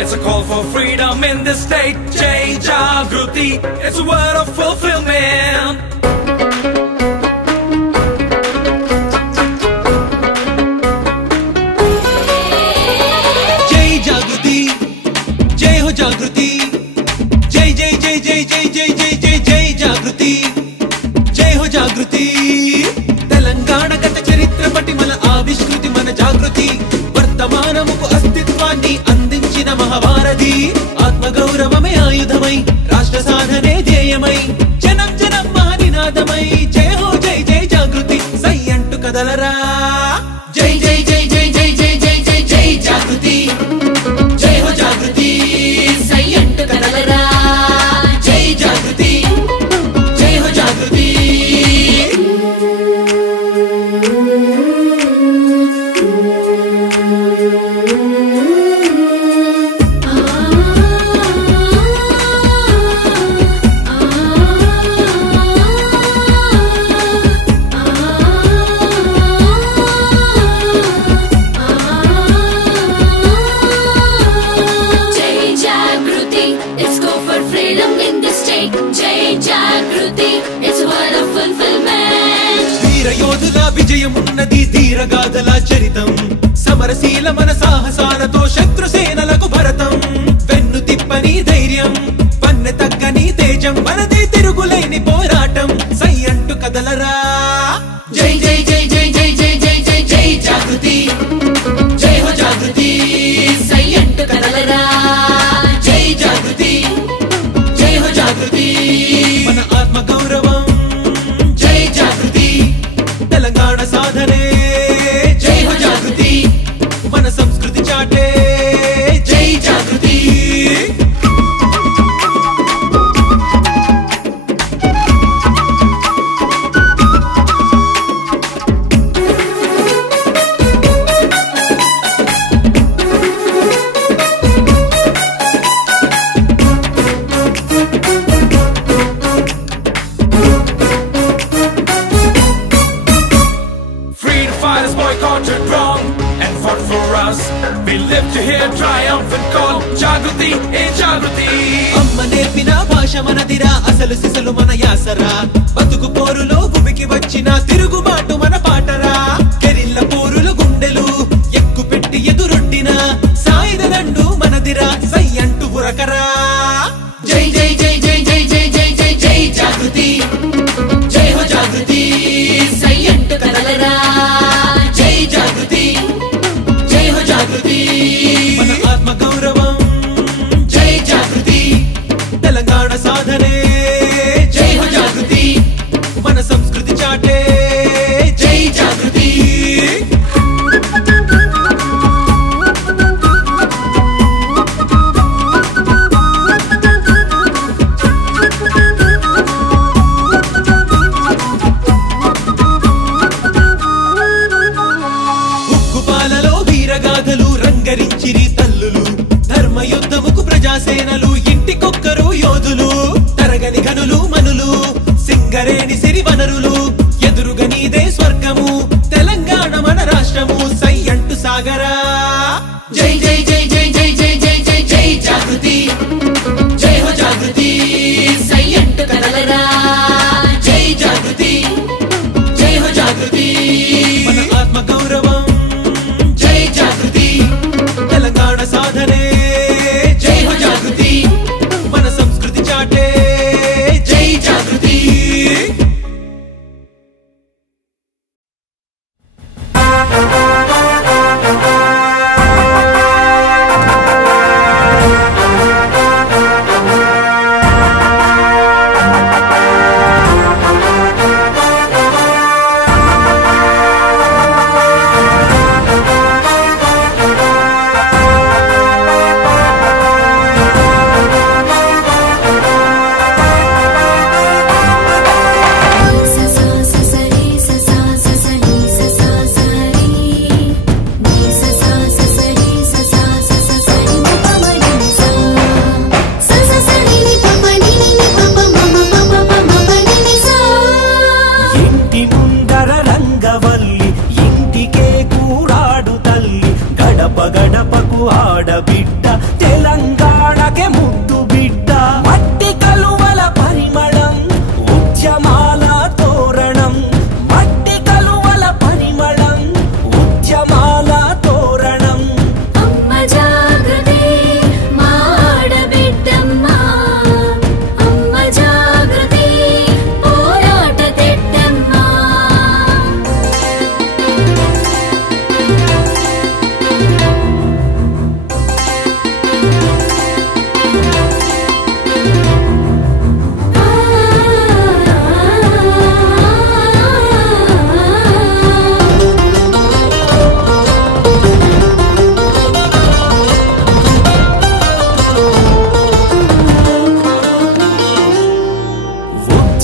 It's a call for freedom in this state. Jai Jagruti, it's a word of fulfillment. Jai Jagruti, Jai ho Jagruti, Jai Jai Jai Jai Jai Jai Jai Jai Jai Jagruti, Jai ho Jagruti. Telangana gata charitra patimala avishtruti mana Jagruti. వర్తమానముకు అస్తిత్వాన్ని అందించిన మహావారధి. ఆత్మ గౌరవమే ఆయుధమై రాష్ట్ర సాధనే ధ్యేయమై జనం జనం మహానినాదమై జై హో జై జై జాగృతి సై అంటూ కదలరా. జై జై జై జై జై జై జై జై జై జాగృతి, జై హో జాగృతి సై అంటూ కదలరా. జై జాగృతి, జై హో జాగృతి. యోధుల విజయమున్నది ధీరగాథల చరితం. సమరశీల మన సాహసాలతో శత్రుసేనలకు భరతం. వెన్ను తిప్పని ధైర్యం, పన్నె తగ్గని తేజం, మనదే తిరుగులేని పోరాటం. సై అంటూ కదలరా. జై జై జై జై జై జై జై జై జై జాగృతి, జై హో జాగృతి సై అంటూ కదలరా. జై జాగృతి, జై హో జాగృతి. మన ఆత్మ గౌరవం జై జాగృతి, తెలంగాణ సాధనే జై హో జాగృతి, మన సంస్కృతి చాటే జై జాగృతి. Boycotted wrong and fought for us. We live to hear triumphant call. Jagruti, Jagruti. అమ్మ నేర్పిన భాష మనదిరా, అసలు సిసలు మన యాసరా. బతుకు పోరులో భూమికి వచ్చిన తిరుగుబాటు మన పాటరా. కెరిల్ల పోరులు గుండెలు ఎక్కు పెట్టి ఎదురొడ్డిన సాయుధ దండు మనదిరా. సై అంటూ ఉరకరా. జై జై జై జై జై జై జై జై జై జాగృతి, జై హో జాగృతి సై అంటూ కదలరా. జై జాగృతి, జై హో జాగృతి. మన ఆత్మ గౌరవం జై జాగృతి, తెలంగాణ సాధనే జై హో జాగృతి, మన సంస్కృతి చాటే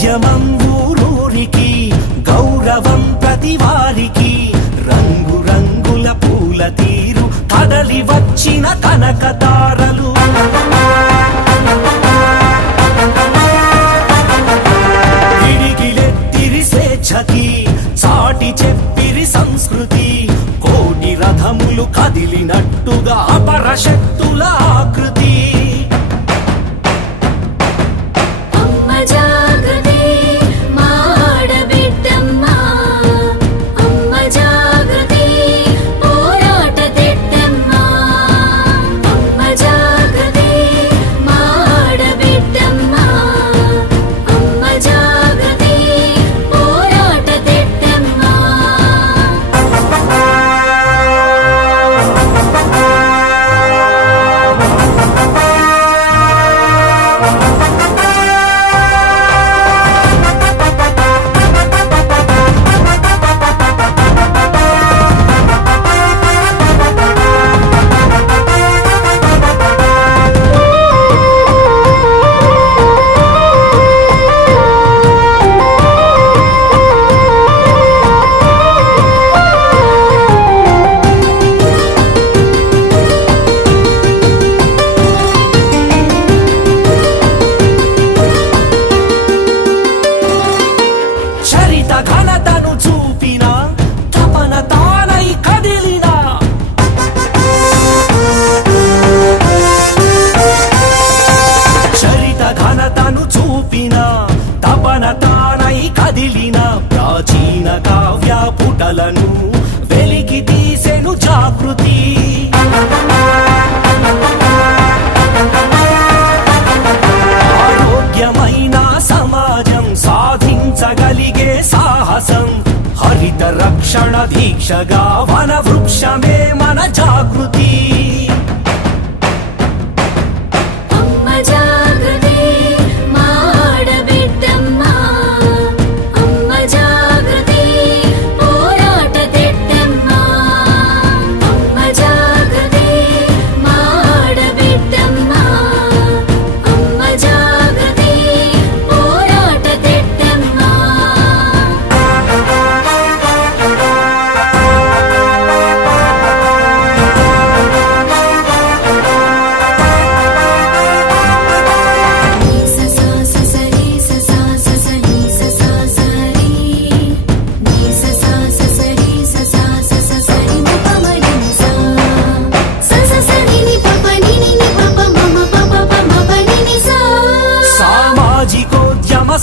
ఉద్యమం ఊరూరికి గౌరవం ప్రతి వారికి రంగు రంగుల పూల తీరు కదలి వచ్చిన కనక తారలు గిడిగిలెత్తిరి స్వేచ్ఛకి చాటి చెప్పిరి సంస్కృతి కోటి రథములు కదిలినట్టుగా అపరశక్తుల ఆకృతి ప్రాచీన కావ్య పుటలను వెలికి తీసెను జాగృతి ఆరోగ్యమైన సమాజం సాధించగలిగే సాహసం హరిత రక్షణ దీక్షగా వన వృక్షమే మన జాగృతి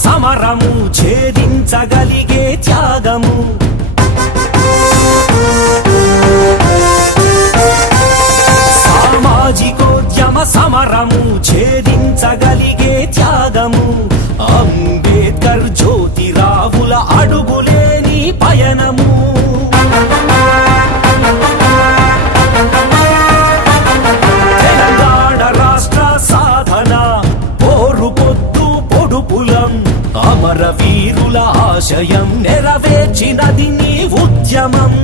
సమరము ఛేదించగలిగే త్యాగము సామాజికోద్యమ సమరము ఛేదించగలిగే త్యాగము అంబేద్కర్ జ్యోతిరావుల అడుగులేని పయనము తెలంగాణ రాష్ట్ర సాధన పోరు పొద్దు పొడుపులం అమర వీరుల ఆశయం నెరవేర్చినది నీ ఉద్యమం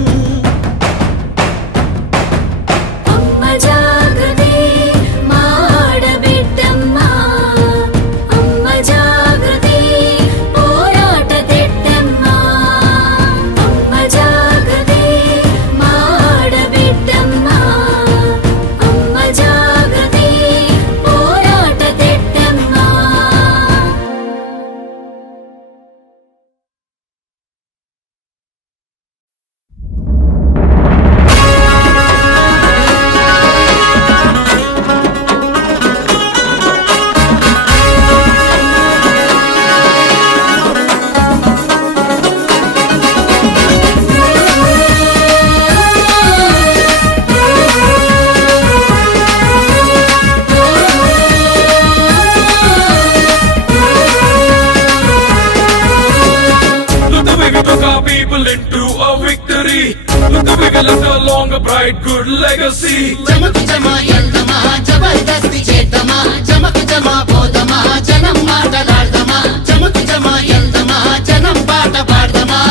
bright good legacy జమకు జమ ఎల్దమా జబర్దస్తి చేద్దామా జమకు జమ పోదమా జనం మాటలాడదమా జమకు జమ ఎల్దమా జనం పాట పాడదమా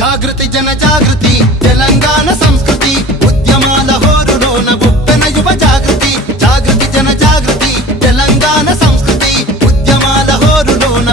జాగృతి జన జాగృతి తెలంగాణ సంస్కృతి ఉద్యమాల హోరులోన ఉప్పెన యువ జాగృతి జాగృతి జన జాగృతి తెలంగాణ సంస్కృతి ఉద్యమాల హోరులోన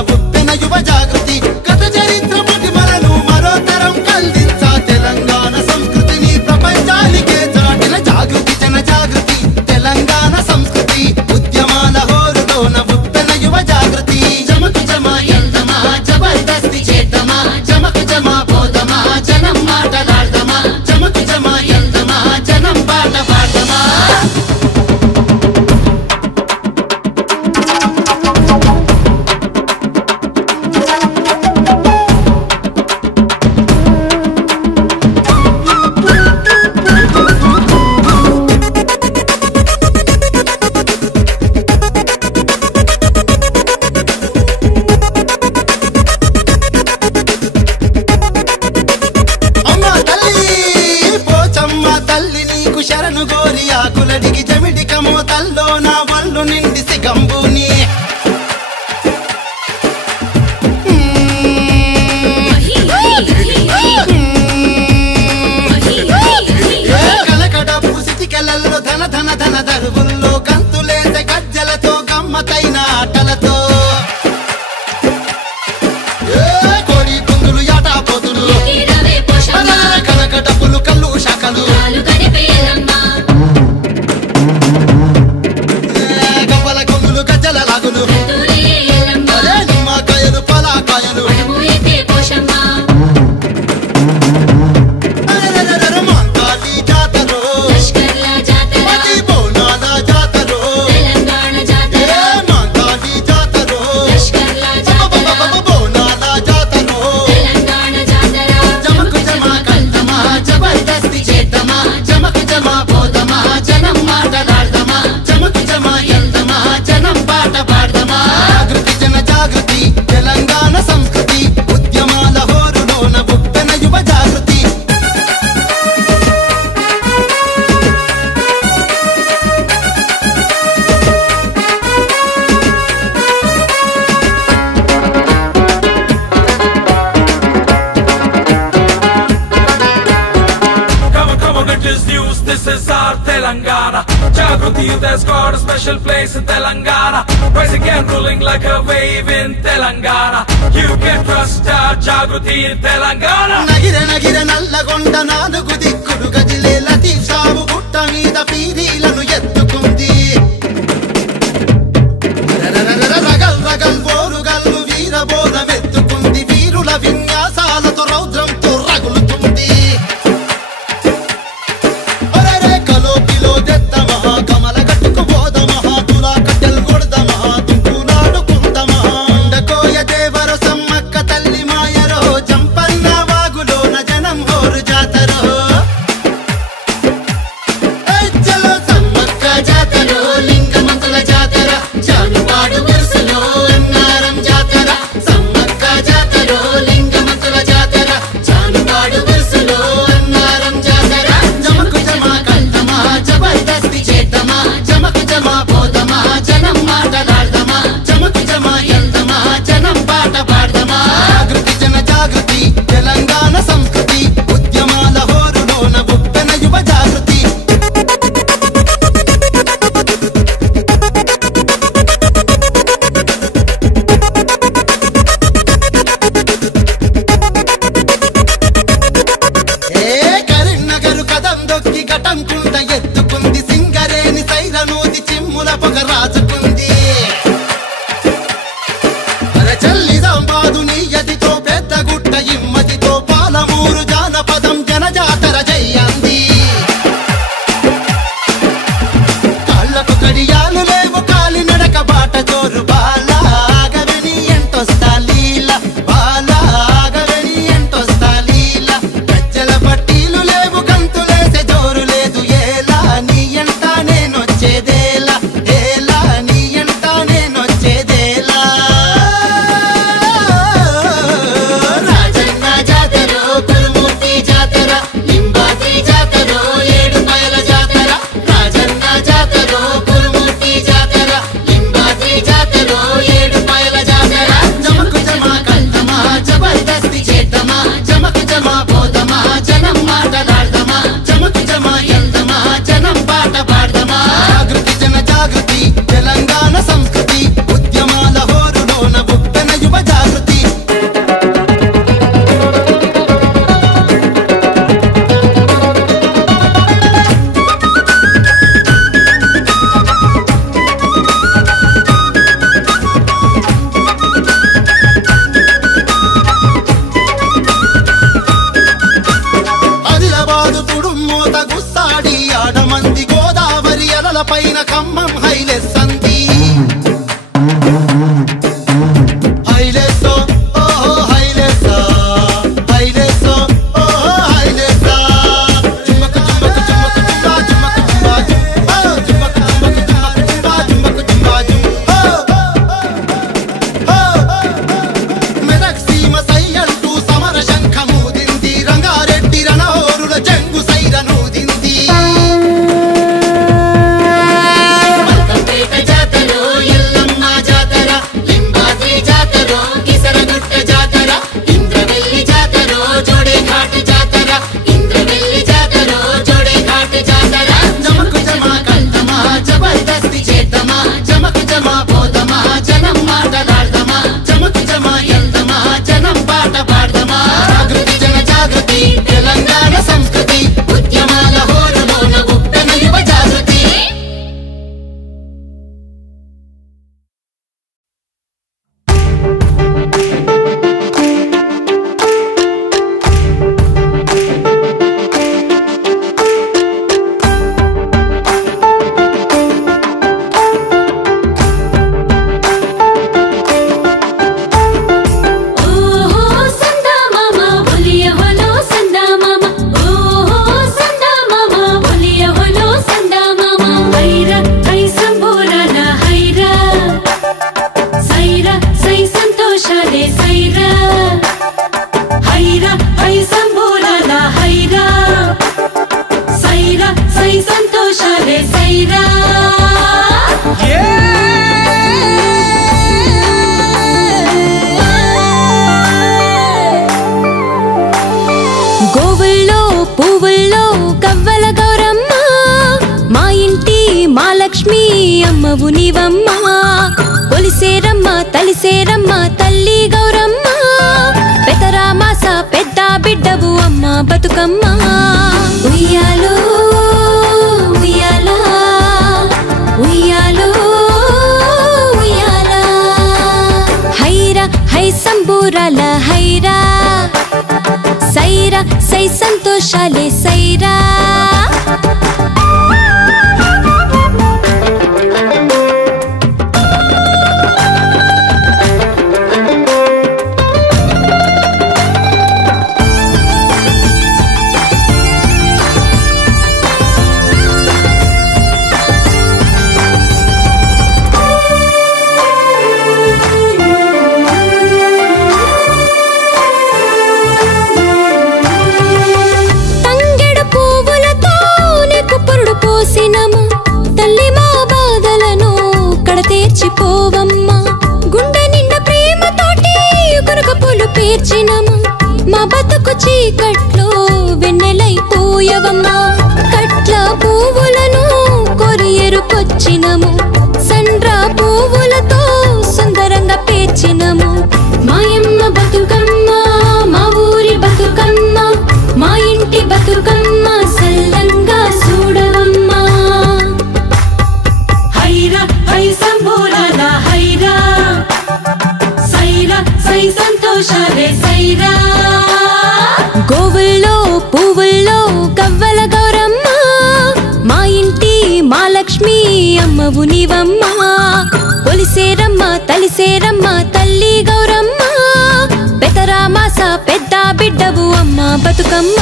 పూజను గోరి ఆకులడిగి జమిడి కమోతల్లో నా వల్లు నిండి సిగంబుని కలకడపు సిటికెలల్లో ధన ధన ధన దరువుల్లో గంతులేసే గజ్జలతో గమ్మతైన ఆటలతో కోడి పుందులు యాటా పోతులు కనకడపులు కళ్ళు శాఖలు గవ్వల కొమ్ములు గజ్జల లాగులు నిమ్మకాయలు పలాకాయలు మంగాటి జాతరో బోనాల జాతరో మంగాటి జాతరో బోనాల జాతరో జమకు జమా కల్తమా జబర్దస్తి చేద్దామా జమకు జమా పోదమా జనం మాటలాడదమా జమకు జమా ఎల్దమా జనం పాట పాడదమా జాగృతి జన జాగృతి తెలంగాణ సంస్కృతి ఉద్యమాల హోరులోన బుక్కన యువ జాగృతి Come on, it is news, this is our Telangana. Jagruti youth has got a special place in Telangana. Rising and ruling like a wave in Telangana. You can trust our Jagruti in Telangana. నగిర నగిర Nalgonda నాలుగు దిక్కులు గదిలే లతీఫ్ సాబు గుట్ట మీద పీరీలను ఎత్తుకుంది రగల్ రగల్ బోరుగల్లు వీరబోధం ఎత్తుకుంది వీరుల విన్యాసాలతో రౌద్రంతో రగులుతుంది కలోపిలో దెత్తమా కమల గట్టుకు పోదమా తులా కట్టెలు కొడదమా తుంకులాడుకుందమా ఉండకోయ దేవర సమ్మక్క తల్లి మాయరో జంపన్న వాగులోన జనం హోరు జాతరో చలో సమ్మక్క సంతోషాలే సైరా హైరా హై సంబూరాల హైరా సైరా సై సంతోషాలే సైరా గోవుల్లో పువ్వుల్లో కవ్వల గౌరమ్మ మా ఇంటి మా లక్ష్మి అమ్మవు నీవమ్మ కొలిసేరమ్మ తలిసేరమ్మ తల్లి గౌరమ్మ పెదరామాస పెద్ద బిడ్డవు అమ్మ బతుకమ్మ ఉయ్యాలో ఉయ్యాలా ఉయ్యాలో ఉయ్యాలా హైరా హై సంబూరాల హైరా సైరా సై సంతోషాలే సైరా తల్లి మా బాధలను కడతీర్చిపోవమ్మ గుండె నిండా ప్రేమతోటి కొరక పూలు పేర్చినము మా బతుకు చీకట్లో వెన్నెలైపోయవమ్మ కట్ల పువ్వులను కొరియరుకొచ్చినము సండ్రా పువ్వులతో సుందరంగా పేర్చినము మాయమ్మ బతుకమ్మ మా ఊరి బతుకమ్మ మా ఇంటి బతుకమ్మ సల్లంగా చూడవమ్మ హైరా హై సంబూరాల హైరా సైరా సై సంతోషాలే సైరా గోవుల్లో పువ్వుల్లో కవ్వల గౌరమ్మ మా ఇంటి మా లక్ష్మి అమ్మవు నీవమ్మ కొలిసేరమ్మ తలిసేరమ్మ తల్లి గౌరమ్మ పెదరామాస పెద్ద బిడ్డవు అమ్మ బతుకమ్మ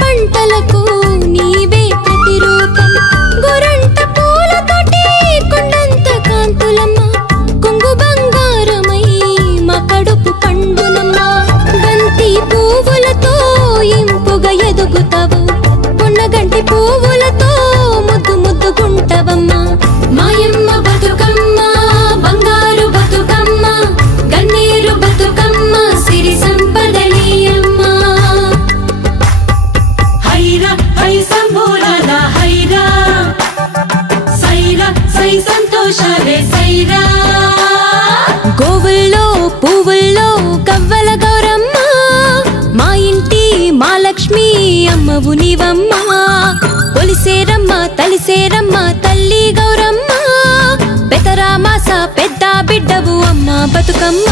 పంటలకు నీవే ప్రతిరూపం గోరంట పూలతోటి కొండంత కాంతులమ్మ కొంగు బంగారమై మా కడుపు పండునమ్మ బంతి పువ్వులతో ఇంపుగా ఎదుగుతావు పొన్నగంటి పువ్వులతో ముద్దు ముద్దుగుంటవమ్మ మాయమ్మ బతుకమ్మ బంగారు బతుకమ్మ గన్నేరు బతుకమ్మ సిరి సంపదలీయమ్మ హైరా హై సంబూరాల హైరా సైరా సై సంతోషాలే సైరా గోవుల్లో పువ్వుల్లో కవ్వల గౌరమ్మ మా ఇంటి మా లక్ష్మి అమ్మవు నీవమ్మ కొలిసేరమ్మ తలిసేరమ్మ తల్లి గౌరమ్మ పెదరామాస పెద్ద బిడ్డవు అమ్మ బతుకమ్మ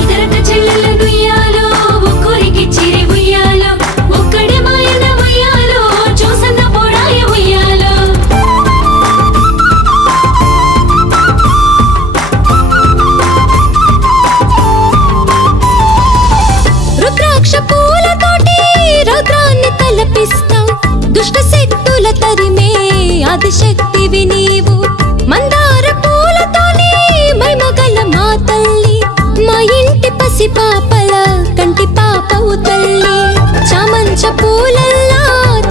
ఇదరట చెల్లెల గుయ్యాలో ఒక్కరికి చిరి ఉయ్యాలో ఒక్కడే మాయన ఉయ్యాలో చూసన్న పోడాయ ఉయ్యాలో రుద్రాక్ష పూలతోటి రౌద్రాన్ని తలపిస్తావు దుష్ట శక్తుల తరిమే ఆదిశక్తివి నీవు మందార పూలతోనే మైమగల మా తల్లి మా ఇంటి పసి పాపల కంటి పాపవు తల్లి చామంచ పూలల్లా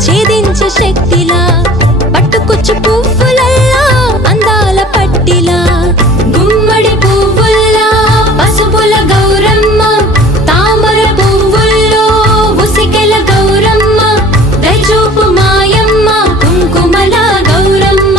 ఛేదించే శక్తిలా పట్టుకొచ్చు పువ్వులల్లా అందాల పట్టిలా గుమ్మడి పువ్వుల్లా పసుపుల గౌరమ్మ తామర పువ్వుల్లో ఉసికెల గౌరమ్మ దయచూపు మాయమ్మ కుంకుమల గౌరమ్మ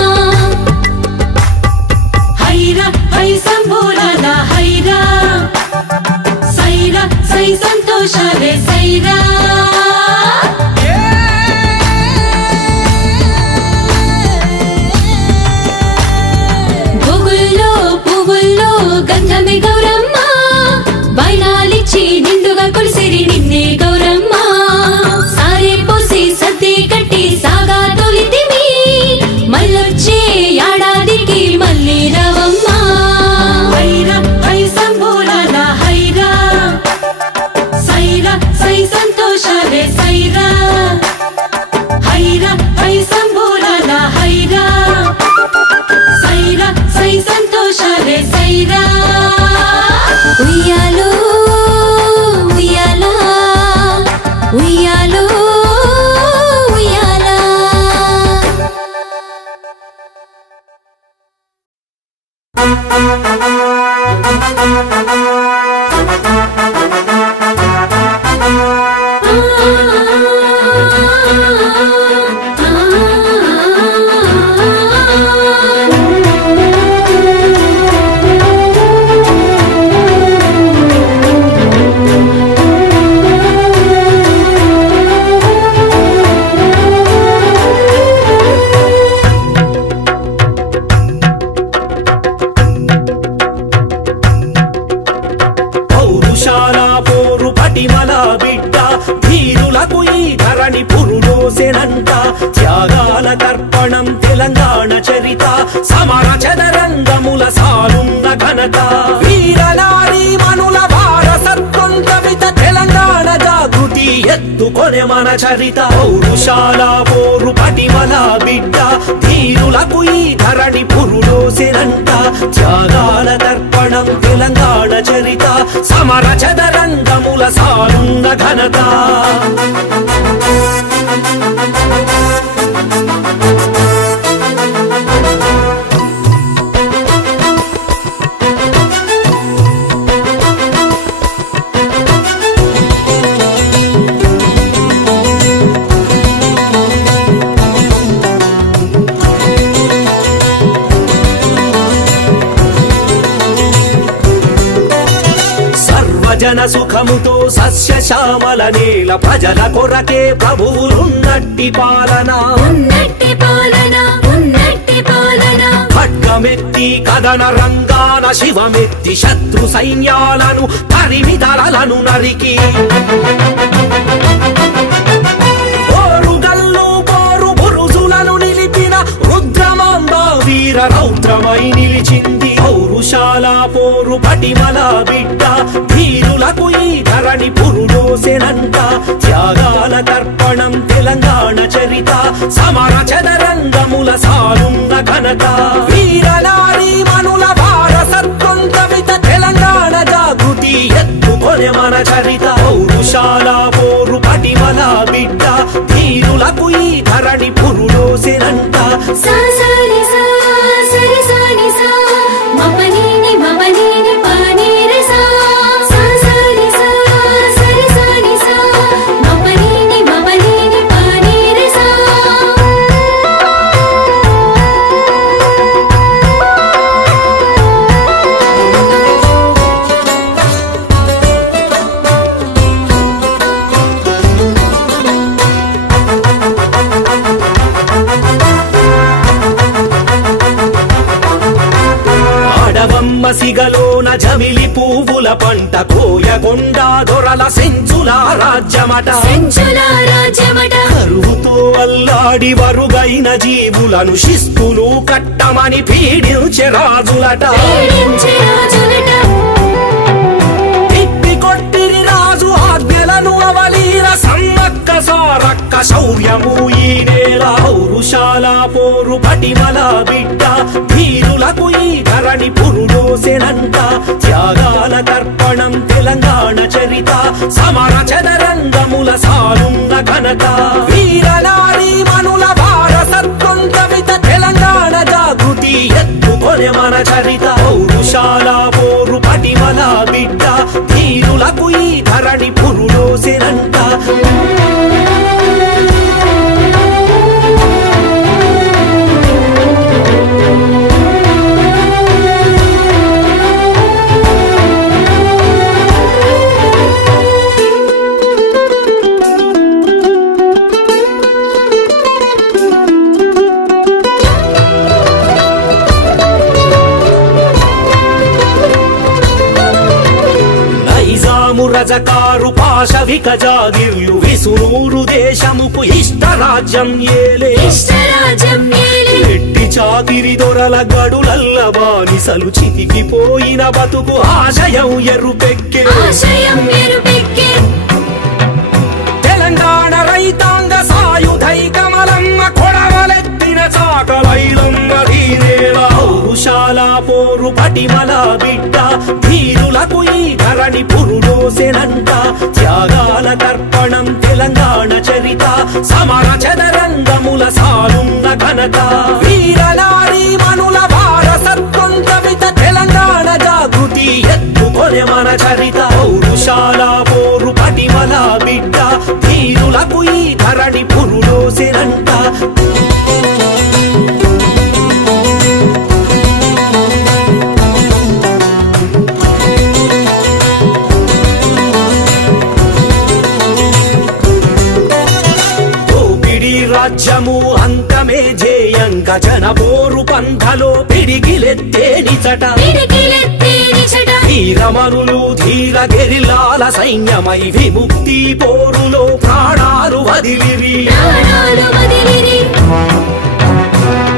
త్యాగాల తర్పణం తెలంగాణ చరిత సమర చదరంగముల సాలున్న ఘనత వీరనారీ మనుల వారసత్వం కవిత తెలంగాణ జాగృతి ఎత్తుకొనే మన చరిత పౌరుషాల పోరు పటిమల బిడ్డ ధీరులకు ఈ ధరణి పురులోసెనంట త్యాగాల తర్పణం తెలంగాణ చరిత సమర చదరంగముల సాలున్న ఘనత జన సుఖముతో సస్య శ్యామల నేల ప్రజల కొరకే ప్రభువులున్నట్టి పాలన ఖడ్గమెత్తి కదన రంగాన శివమెత్తి శత్రు సైన్యాలను తరిమి తలలను నరికి ఓరుగల్లు పోరు బురుజులను నిలిపిన రుద్రమాంబ వీర రౌద్రమై నిలిచింది పౌరుషాల పోరు పటిమల బిడ్డ ధీరులకు ఈ ధరణి పురులోసెనంట త్యాగాల తర్పణం తెలంగాణ చరిత సమర చదరంగముల సాలున్న ఘనత వీరనారీ మనుల వారసత్వం కవిత తెలంగాణ జాగృతి ఎత్తుకొనే మన చరిత పౌరుషాల పోరు పటిమల బిడ్డ ధీరులకు ఈ ధరణి పురులోసెనంట సిగలోన జమిలి పువ్వుల పంట కోయకొండ దొరల సెంచుల రాజ్యమట కరువుతో అల్లాడి వరుగైన జీవులను శిస్తులు కట్టమని పీడించే రాజులట తిప్పి కొట్టిరి రాజు ఆజ్ఞలను అవలీల సమ్మక్క సారక్క శౌర్యము ఈ నేల పౌరుషాల పోరు పటిమల బిడ్డ ధీరులకు ఈ ధరణి పురులోసెనంట త్యాగాల తర్పణం తెలంగాణ చరిత సమర చదరంగముల సాలున్న ఘనత వీరనారీ మనుల వారసత్వం కవిత తెలంగాణ జాగృతి ఎత్తుకొనే మన చరిత పౌరుషాల పోరు పటిమల బిడ్డ ధీరులకు ఈ ధరణి పురులోసెనంట రజకారు పాశవిక జాగిర్లు విసునూరు దేశముకు ఇష్టరాజ్యం ఏలే ఎట్టి చాకిరి దొరల గడులల్ల బానిసలు చితికిపోయిన బతుకు ఆశయం ఎరుపెక్కే తెలంగాణ రైతాంగ సాయుధై కమలమ్మ కొడవలెత్తిన చాకలైలమ్మ దీనేల పౌరుషాల పోరు పటిమల బిడ్డ ధీరులకు ఈ ధరణి పురులోసెనంట త్యాగాల తర్పణం తెలంగాణ చరిత సమర చదరంగముల సాలున్న ఘనత వీరనారీ మనుల వారసత్వం కవిత తెలంగాణ జాగృతి ఎత్తు ఎత్తుకొనే మన చరిత పౌరుషాల పోరు పటిమల బిడ్డ ధీరులకు ఈ ధరణి పురులోసెనంట రాజ్యము అంతమే జేయంగా జన పోరు పంథలో పిడిగిలెత్తే నిచట వీరమరులు ధీర గెరిలాల సైన్యమై విముక్తి పోరులో ప్రాణాలు వదిలిరి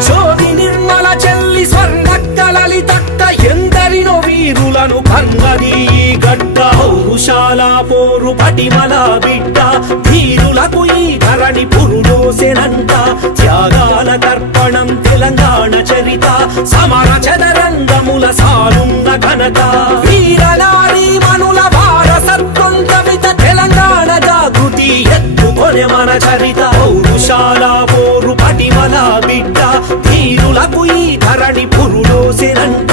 చోది నిర్మల చెల్లి స్వర్ణక్క లలితక్క ఎందరినో వీరులను కన్నది గడ్డ పౌరుషాల పోరు పటిమల బిడ్డ ధీరులకు ఈ ధరణి పురులోసెనంట త్యాగాల తర్పణం తెలంగాణ చరిత సమర చదరంగముల సాలున్న ఘనత వీరనారీ మనుల వారసత్వం కవిత తెలంగాణ జాగృతి ఎత్తుకొనే మన చరిత పౌరుషాల పోరు పటిమల బిడ్డ ధీరులకు ఈ ధరణి పురులోసెనంట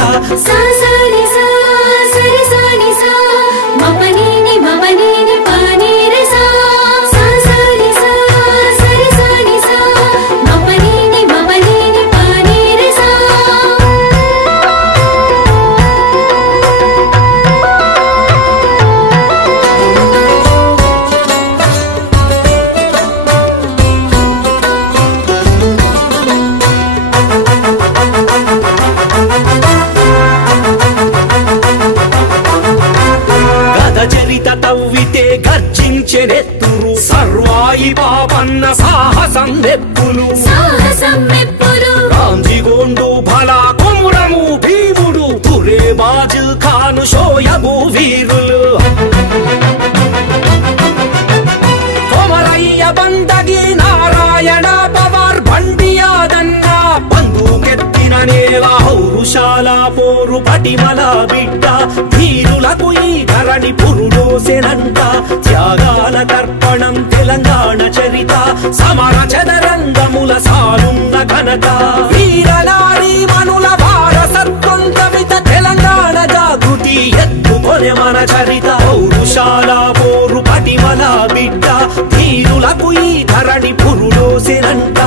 గర్జించెనెత్తురు సర్వాయి పాపన్న సాహసం మెప్పులు రాంజిగోండు భలా కొమురము భీముడు తురేబాజు ఖాను షోయబు వీరులు కొమరయ్య బందగి నారాయణ పవార్ బండియాదన్న బంధుకెత్తిన నేల పౌరుషాల పోరు పటిమల బిడ్డ ధీరులకు ఈ ధరణి పురులోసెనంట త్యాగాల తర్పణం తెలంగాణ చరిత సమర చదరంగముల సాలున్న ఘనత వీరనారీ మనుల వారసత్వం కవిత తెలంగాణ జాగృతి ఎత్తుకొనే మన చరిత పౌరుషాల పోరు పటిమల బిడ్డ ధీరులకు ఈ ధరణి పురులోసెనంట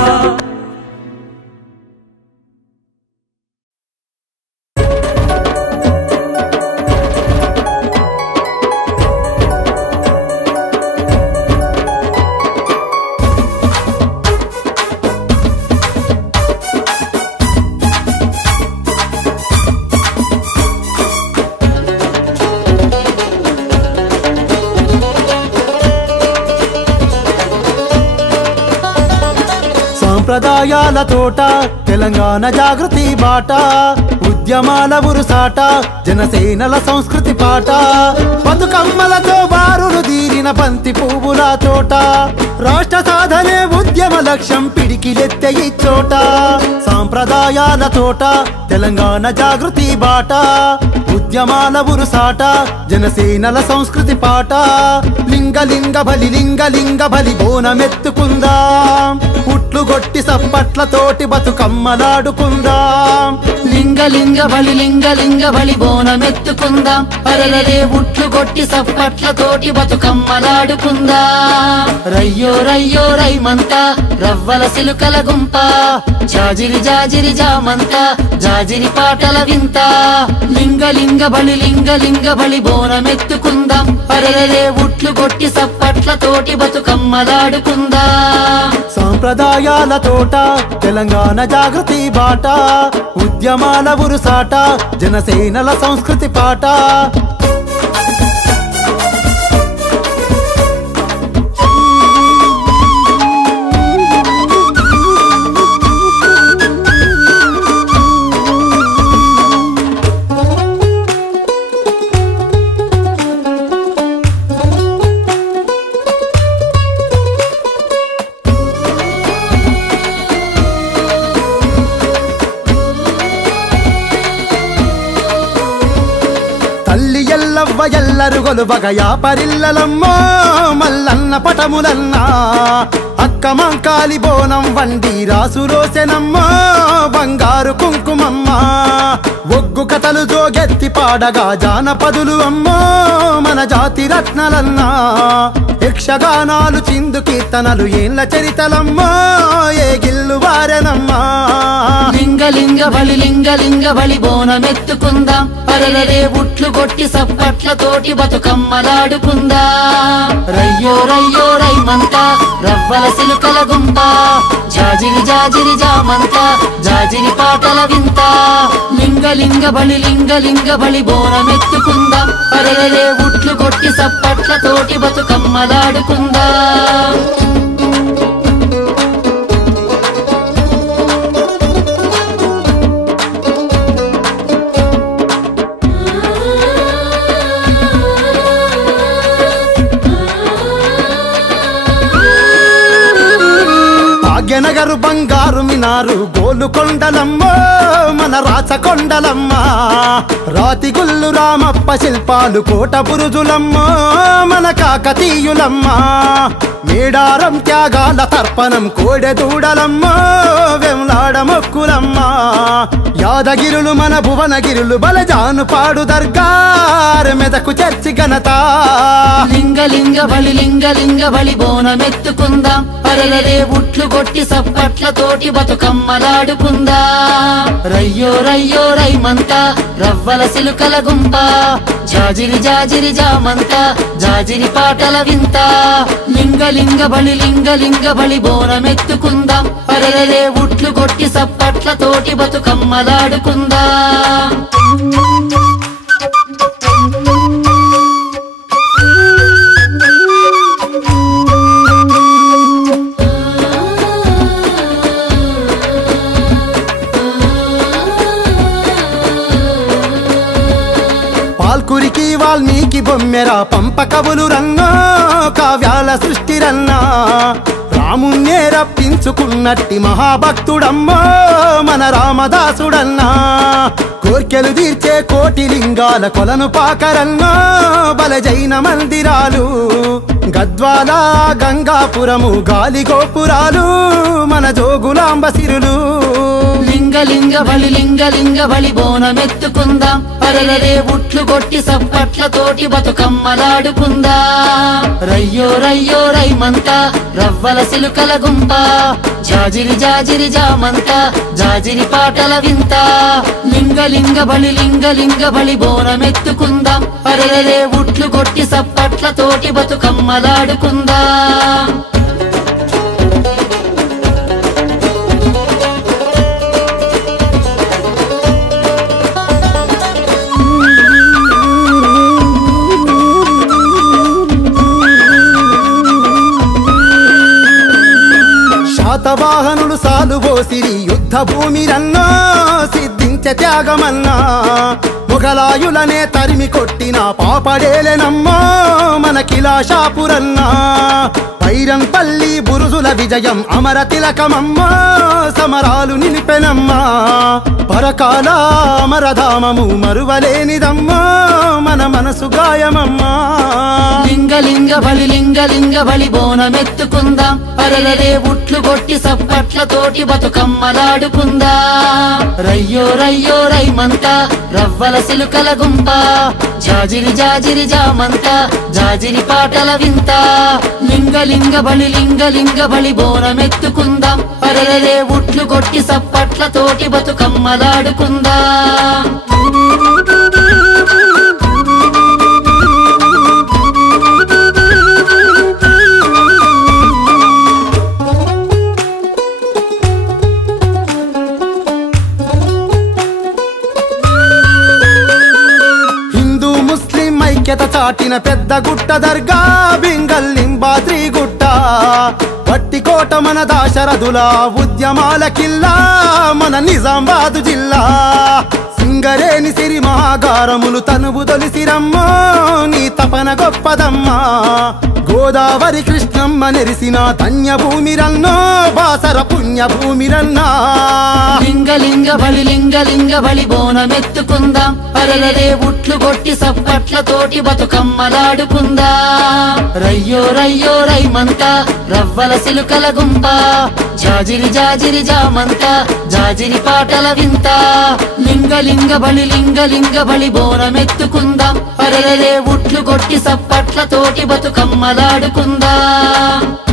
సంప్రదాయాల తోట తెలంగాణ జాగృతి బాట ఉద్యమాల ఉరుసాట జనసేనల సంస్కృతి పాట బతుకమ్మలతో బారులు తీరిన బంతి పువ్వుల తోట రాష్ట్ర సాధనే ఉద్యమ లక్ష్యం పిడికిలెత్తే ఈ చోట సంప్రదాయాల తోట తెలంగాణ జాగృతి బాట ఉద్యమాల ఉరుసాట జనసేనల సంస్కృతి పాట లింగ లింగ బలి బోనమెత్తుకుందాం ఉట్లు గొట్టి సప్పట్లతోటి బతుకమ్మలాడుకుందాం లింగ బలి బోనమెత్తుకుందాం అరలరే ఉట్లు గొట్టి సప్పట్లతోటి బతుకమ్మలాడుకుందాం రయ్యో రైమంత రవ్వల సిలుకల గుంప జాజిరి జామంత జాజిరి పాటల వింత లింగ బలి బోనమెత్తుకుందాం అరలరే ఉట్లు గొట్టి సప్పట్లతోటి బతుకమ్మలాడుకుందాం సంప్రదాయాల తోట తెలంగాణ జాగృతి బాట ఉద్యమాల ఉరుసాట జనసేనల సంస్కృతి పాట ఎల్లరు గొలువగ యాపరిల్లలమ్మో మల్లన్న పటములన్నా అక్క మంకాలి బోనం వండి రాసు రోసెనమ్మా బంగారు కుంకుమమ్మ ఒగ్గు కథలు జోగెత్తి పాడగా జానపదులు అమ్మా మన జాతి రత్నలన్నా యక్షగానాలు చిందు కీర్తనలు ఏళ్ళ చరితలమ్మా ఏ గిల్లు వారెనమ్మా లింగ బలి బోనమెత్తుకుందాం పరలరే ఉట్లు కొట్టి సప్పట్లతోటి బతుకమ్మలాడుకుందాం రయ్యో రయ్యో రైమంతా రవ్వల సిలుకల గుంప జాజిరి జాజిరి జామంతా జాజిరి పాటల వింత లింగ బలి బోనమెత్తుకుందాం పరలరే ఉట్లు కొట్టి సప్పట్లతోటి బతుకమ్మలాడుకుందాం భాగ్యనగరు బంగారు మినారు గోలుకొండలమ్మ మన రాచకొండలమ్మ రాతి గుల్లు రామప్ప శిల్పాలు కోట బురుజులమ్మ మన కాకతీయులమ్మ మేడారం త్యాగాల తర్పణం కోడె దూడలమ్మ వెంలాడ మొక్కులమ్మ యాదగిరులు మన భువనగిరులు బలజాను పాడు దర్గార్ మెదకు చర్చి ఘనత లింగ బలి బోనమెత్తుకుందాం పరలరే ఉట్లు కొట్టి సప్పట్లతోటి బతుకమ్మలాడుకుందాం రయ్యో రయ్యో రైమంతా రవ్వల సిలుకల గుంప జాజిరి జాజిరి జామంతా జాజిరి పాటల వింత లింగ బలి బోనమెత్తుకుందాం పరలరే ఉట్లు కొట్టి సప్పట్లతోటి బతుకమ్మలాడుకుందాం పాల్కురికి వాల్మీకి బొమ్మెర పంప కవులు రన్నా కావ్యాల సృష్టి రన్నా రామున్నే రప్పించుకున్నట్టి మహాభక్తుడమ్మా మన రామదాసుడన్నా కోర్కెలు తీర్చే కోటి లింగాల కొలను పాకరన్నా బలజైన మందిరాలు గద్వాల గంగాపురము గాలి గోపురాలు మన జోగులాంబ సిరులు లింగ బలి బోనమెత్తుకుందాం పరలరే ఉట్లు కొట్టి సప్పట్లతోటి బతుకమ్మలాడుకుందాం రయ్యో రయ్యో రైమంతా రవ్వల సిలుకల గుంప జాజిరి జాజిరి జామంతా జాజిరి పాటల వింత లింగ బలి బోనమెత్తుకుందాం పరలరే ఉట్లు కొట్టి సప్పట్లతోటి బతుకమ్మలాడుకుందాం శాతవాహనులు సాలుబోసిరి యుద్ధ భూమి రన్నా సిద్ధించే త్యాగమన్నా మొగలాయులనే తరిమి కొట్టిన పాపడేలెనమ్మా మన కిలాషాపురన్నా పైరంపల్లి బురుజుల విజయం అమర తిలకమమ్మా సమరాలు నిలిపెనమ్మా పరకాల అమరధామము మరువలేనిదమ్మా మన మనసు గాయమమ్మా లింగ బలి బోనమెత్తుకుందాం పరలరే ఉట్లు కొట్టి సప్పట్లతోటి బతుకమ్మలాడుకుందాం రయ్యో రయ్యో రైమంతా రవ్వల సిలుకల గుంప జాజిరి జాజిరి జామంతా జాజిరి పాటల వింత లింగ బలి బోనమెత్తుకుందాం పరలరే ఉట్లు కొట్టి సప్పట్లతోటి బతుకమ్మలాడుకుందాం ఐక్యత చాటిన పెద్ద గుట్ట దర్గా బింగల్ లింబాద్రి గుట్ట వట్టికోట మన దాశరథుల ఉద్యమాల కిల్లా మన నిజామాబాదు జిల్లా సింగరేని సిరి మహాగారములు తనువు తొలిసిరమ్మో నీ తపన గొప్పదమ్మా గోదావరి కృష్ణమ్మ నెరిసిన ధన్య భూమిరన్నో బాసర పుణ్య భూమిరన్నా లింగ బలి బోనమెత్తుకుందాం అరలరే ఉట్లు కొట్టి సప్పట్లతోటి బతుకమ్మలాడుకుందాం రయ్యో రయ్యో రైమంత రవ్వల సిలుకల గుంప జాజిరి జాజిరి జామంత జాజిరి పాటల వింత లింగ బలి బోనమెత్తుకుందాం అరలరే ఉట్లు కొట్టి సప్పట్లతోటి బతుకమ్మలాడుకుందాం